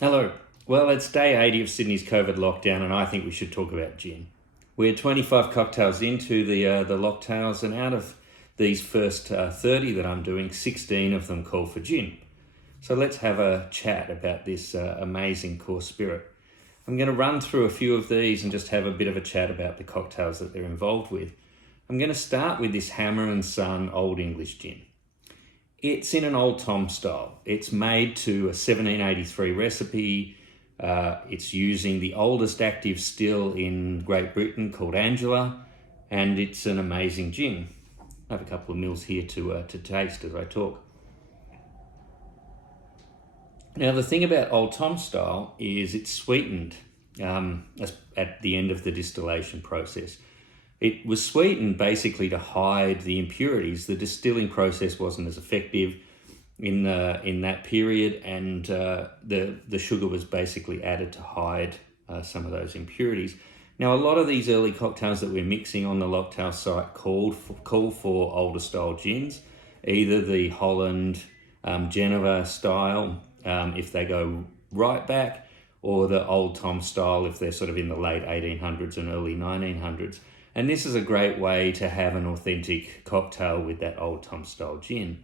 Hello. Well, it's day 80 of Sydney's COVID lockdown, and I think we should talk about gin. We're 25 cocktails into the locktails, and out of these first 30 that I'm doing, 16 of them call for gin. So let's have a chat about this amazing core spirit. I'm going to run through a few of these and just have a bit of a chat about the cocktails that they're involved with. I'm going to start with this Hammer and Son Old English gin. It's in an Old Tom style. It's made to a 1783 recipe. It's using the oldest active still in Great Britain called Angela, and it's an amazing gin. I have a couple of mils here to taste as I talk. Now, the thing about Old Tom style is it's sweetened at the end of the distillation process. It was sweetened basically to hide the impurities. The distilling process wasn't as effective in that period, and the sugar was basically added to hide some of those impurities. Now, a lot of these early cocktails that we're mixing on the Locktail site call for older style gins, either the Holland Geneva style if they go right back, or the Old Tom style if they're sort of in the late 1800s and early 1900s. And this is a great way to have an authentic cocktail with that Old Tom style gin.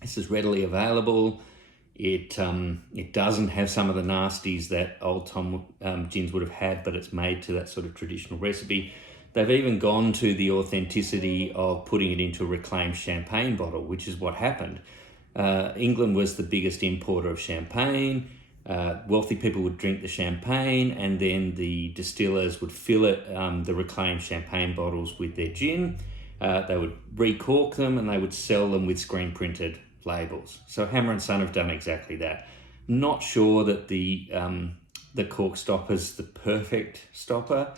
This is readily available. It doesn't have some of the nasties that Old Tom gins would have had, but it's made to that sort of traditional recipe. They've even gone to the authenticity of putting it into a reclaimed champagne bottle, which is what happened. England was the biggest importer of champagne. Wealthy people would drink the champagne, and then the distillers would fill the reclaimed champagne bottles with their gin. They would recork them and they would sell them with screen printed labels. So Hammer and Son have done exactly that. Not sure that the cork stopper is the perfect stopper.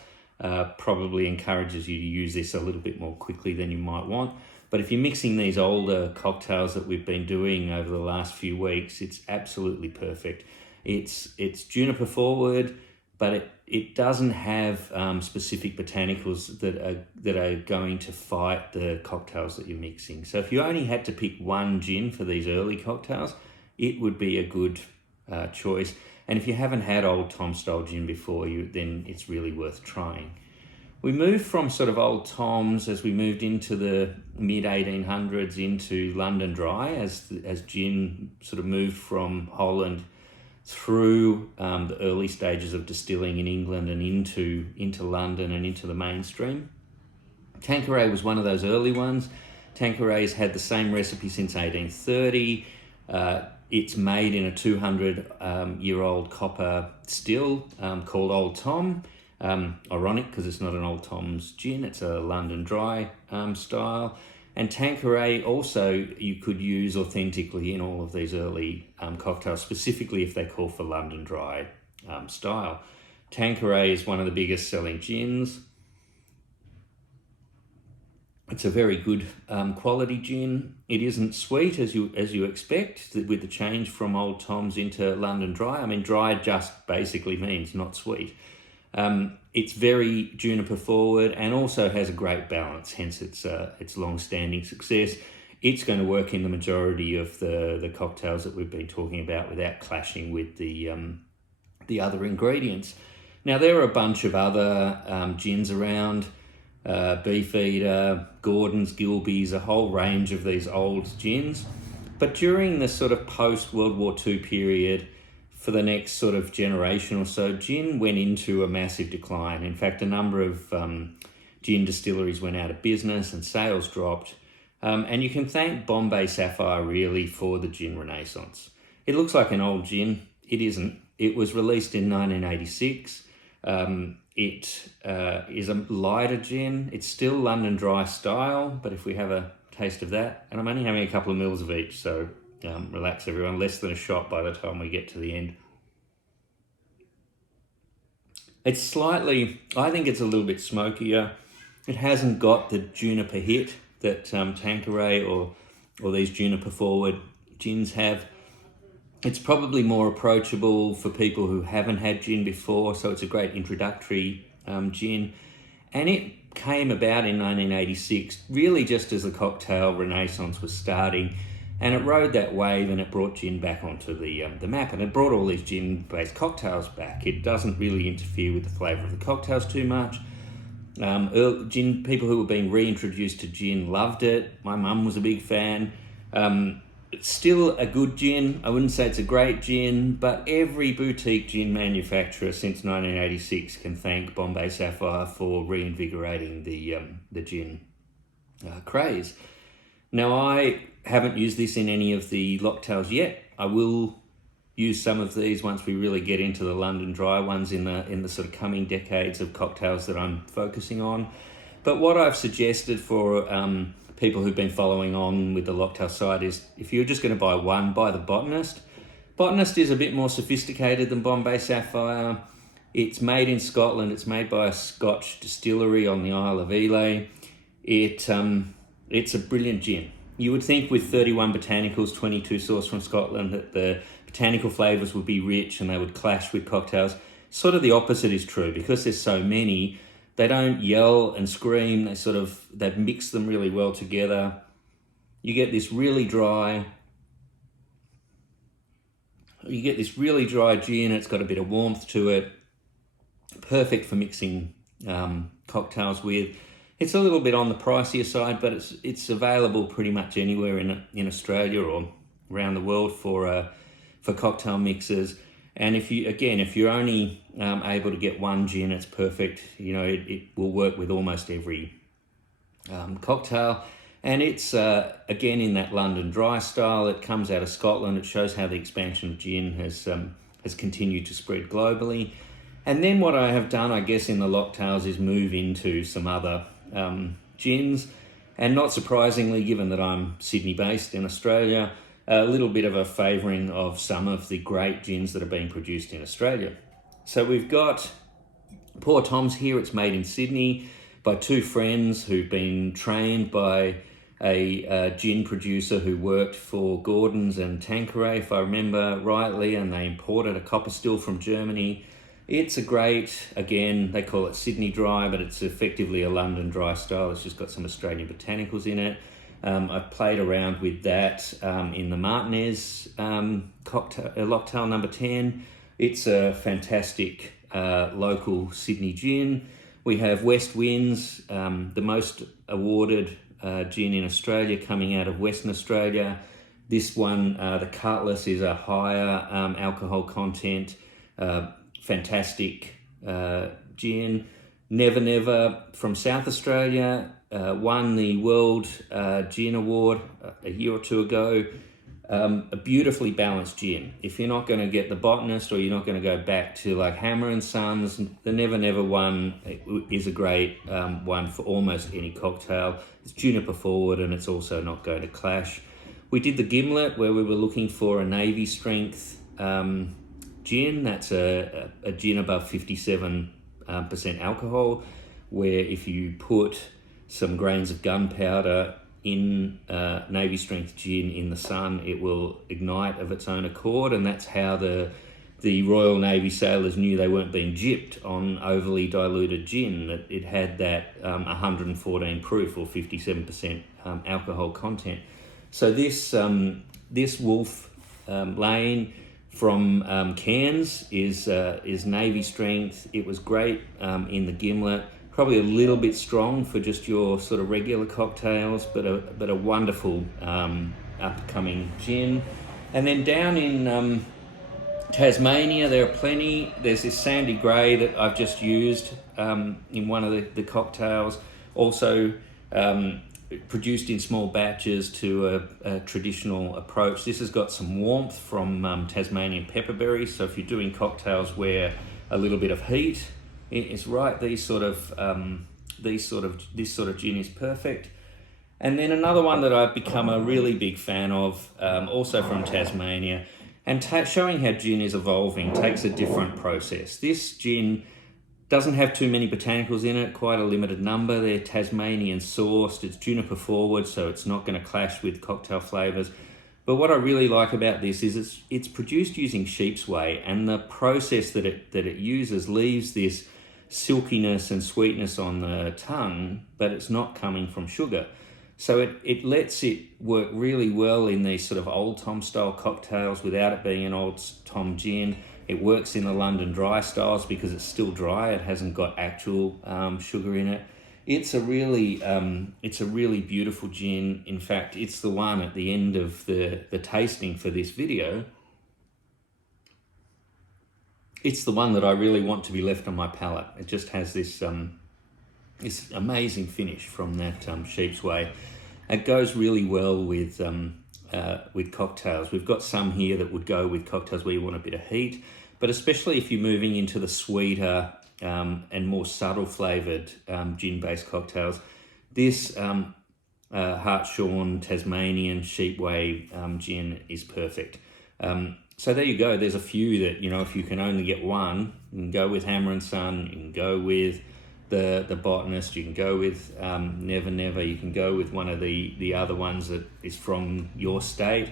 Probably encourages you to use this a little bit more quickly than you might want. But if you're mixing these older cocktails that we've been doing over the last few weeks, it's absolutely perfect. It's juniper forward, but it doesn't have specific botanicals that are going to fight the cocktails that you're mixing. So if you only had to pick one gin for these early cocktails, it would be a good choice. And if you haven't had Old Tom style gin before, then it's really worth trying. We moved from sort of Old Toms as we moved into the mid-1800s into London Dry as gin sort of moved from Holland through the early stages of distilling in England and into London and into the mainstream. Tanqueray was one of those early ones. Tanqueray's had the same recipe since 1830. It's made in a 200-year-old copper still called Old Tom. Ironic because it's not an Old Tom's gin, it's a London Dry style. And Tanqueray also you could use authentically in all of these early cocktails, specifically if they call for London Dry style. Tanqueray is one of the biggest selling gins. It's a very good quality gin. It isn't sweet as you expect with the change from Old Tom's into London Dry. I mean, dry just basically means not sweet. It's very juniper forward and also has a great balance, hence its long-standing success. It's going to work in the majority of the cocktails that we've been talking about without clashing with the other ingredients. Now, there are a bunch of other gins around, Beefeater, Gordon's, Gilbey's, a whole range of these old gins. But during the sort of post-World War II period, for the next sort of generation or so, gin went into a massive decline. In fact, a number of gin distilleries went out of business and sales dropped. And you can thank Bombay Sapphire really for the gin renaissance. It looks like an old gin. It isn't. It was released in 1986. It is a lighter gin. It's still London Dry style, but if we have a taste of that, and I'm only having a couple of mils of each, so relax everyone, less than a shot by the time we get to the end. It's slightly, I think it's a little bit smokier. It hasn't got the juniper hit that Tanqueray or these juniper forward gins have. It's probably more approachable for people who haven't had gin before, so it's a great introductory gin. And it came about in 1986, really just as the cocktail renaissance was starting. And it rode that wave, and it brought gin back onto the map, and it brought all these gin-based cocktails back. It doesn't really interfere with the flavour of the cocktails too much. Gin, people who were being reintroduced to gin loved it. My mum was a big fan. It's still a good gin. I wouldn't say it's a great gin, but every boutique gin manufacturer since 1986 can thank Bombay Sapphire for reinvigorating the gin craze. Now, I haven't used this in any of the Locktails yet. I will use some of these once we really get into the London dry ones in the sort of coming decades of cocktails that I'm focusing on. But what I've suggested for people who've been following on with the Locktail side is, if you're just going to buy one, buy the Botanist. Botanist is a bit more sophisticated than Bombay Sapphire. It's made in Scotland. It's made by a Scotch distillery on the Isle of Ely. It's a brilliant gin. You would think with 31 botanicals, 22 sourced from Scotland, that the botanical flavours would be rich and they would clash with cocktails. Sort of the opposite is true. Because there's so many, they don't yell and scream. They mix them really well together. You get this really dry gin. It's got a bit of warmth to it. Perfect for mixing cocktails with. It's a little bit on the pricier side, but it's available pretty much anywhere in Australia or around the world for cocktail mixers. And if you're only able to get one gin, it's perfect. It will work with almost every cocktail. And it's again in that London dry style. It comes out of Scotland. It shows how the expansion of gin has continued to spread globally. And then what I have done, I guess, in the Locktails is move into some other gins, and not surprisingly, given that I'm Sydney based in Australia, a little bit of a favouring of some of the great gins that are being produced in Australia. So we've got Poor Tom's here. It's made in Sydney by two friends who've been trained by a gin producer who worked for Gordon's and Tanqueray, if I remember rightly, and they imported a copper still from Germany. It's a great, again, they call it Sydney dry, but it's effectively a London dry style. It's just got some Australian botanicals in it. I've played around with that in the Martinez Locktail number 10. It's a fantastic local Sydney gin. We have West Winds, the most awarded gin in Australia, coming out of Western Australia. This one, the Cutlass, is a higher alcohol content. Fantastic gin. Never Never from South Australia won the World Gin Award a year or two ago. A beautifully balanced gin. If you're not going to get the Botanist, or you're not going to go back to like Hammer and Sons, the Never Never one is a great one for almost any cocktail. It's juniper forward, and it's also not going to clash. We did the Gimlet, where we were looking for a Navy strength gin. That's a gin above 57% alcohol, where if you put some grains of gunpowder in Navy strength gin in the sun, it will ignite of its own accord, and that's how the Royal Navy sailors knew they weren't being gypped on overly diluted gin, that it had that 114 proof or 57% alcohol content. So this Wolf Lane from Cairns is Navy strength. It was great in the Gimlet. Probably a little bit strong for just your sort of regular cocktails, but a wonderful upcoming gin. And then down in Tasmania, there are plenty. There's this Sandy Grey that I've just used in one of the cocktails. Also produced in small batches to a traditional approach. This has got some warmth from Tasmanian pepperberry. So if you're doing cocktails where a little bit of heat is right, this sort of gin is perfect. And then another one that I've become a really big fan of, also from Tasmania, and showing how gin is evolving, takes a different process. This gin doesn't have too many botanicals in it, quite a limited number. They're Tasmanian sourced. It's juniper forward, so it's not going to clash with cocktail flavours. But what I really like about this is it's produced using sheep's whey, and the process that it uses leaves this silkiness and sweetness on the tongue, but it's not coming from sugar. So it lets it work really well in these sort of Old Tom style cocktails without it being an Old Tom gin. It works in the London dry styles because it's still dry. It hasn't got actual sugar in it. It's a really beautiful gin. In fact, it's the one at the end of the tasting for this video. It's the one that I really want to be left on my palate. It just has this amazing finish from that Sheep's Way. It goes really well with cocktails. We've got some here that would go with cocktails where you want a bit of heat, but especially if you're moving into the sweeter and more subtle flavoured gin-based cocktails, this Hartshorn Tasmanian Sheep Way gin is perfect. So there you go. There's a few that, you know, if you can only get one, you can go with Hammer and Son, you can go with the Botanist, you can go with Never Never, you can go with one of the other ones that is from your state,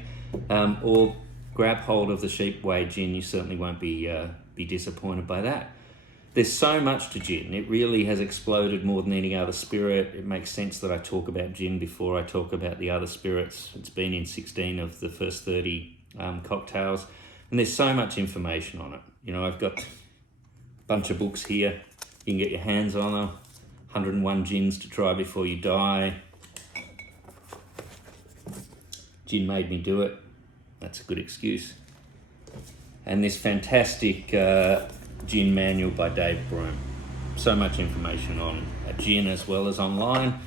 or grab hold of the Sheep Way gin. You certainly won't be disappointed by that. There's so much to gin. It really has exploded more than any other spirit. It makes sense that I talk about gin before I talk about the other spirits. It's been in 16 of the first 30 cocktails, and there's so much information on it. You know, I've got a bunch of books here. You can get your hands on them. 101 gins to try before you die. Gin made me do it. That's a good excuse. And this fantastic gin manual by Dave Broom. So much information on gin as well as online,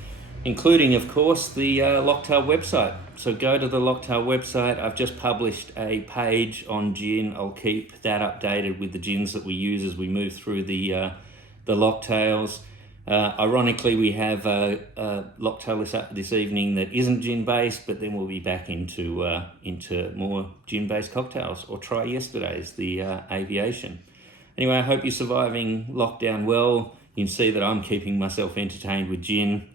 including, of course, the Locktail website. So go to the Locktail website. I've just published a page on gin. I'll keep that updated with the gins that we use as we move through the Locktails. Ironically, we have a Locktail this evening that isn't gin-based, but then we'll be back into more gin-based cocktails, or try yesterday's, the Aviation. Anyway, I hope you're surviving lockdown well. You can see that I'm keeping myself entertained with gin.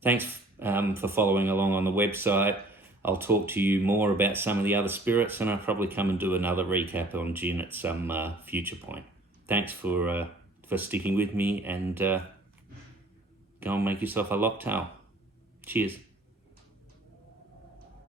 Thanks for following along on the website. I'll talk to you more about some of the other spirits, and I'll probably come and do another recap on gin at some future point. Thanks for sticking with me, and go and make yourself a Locktail. Cheers.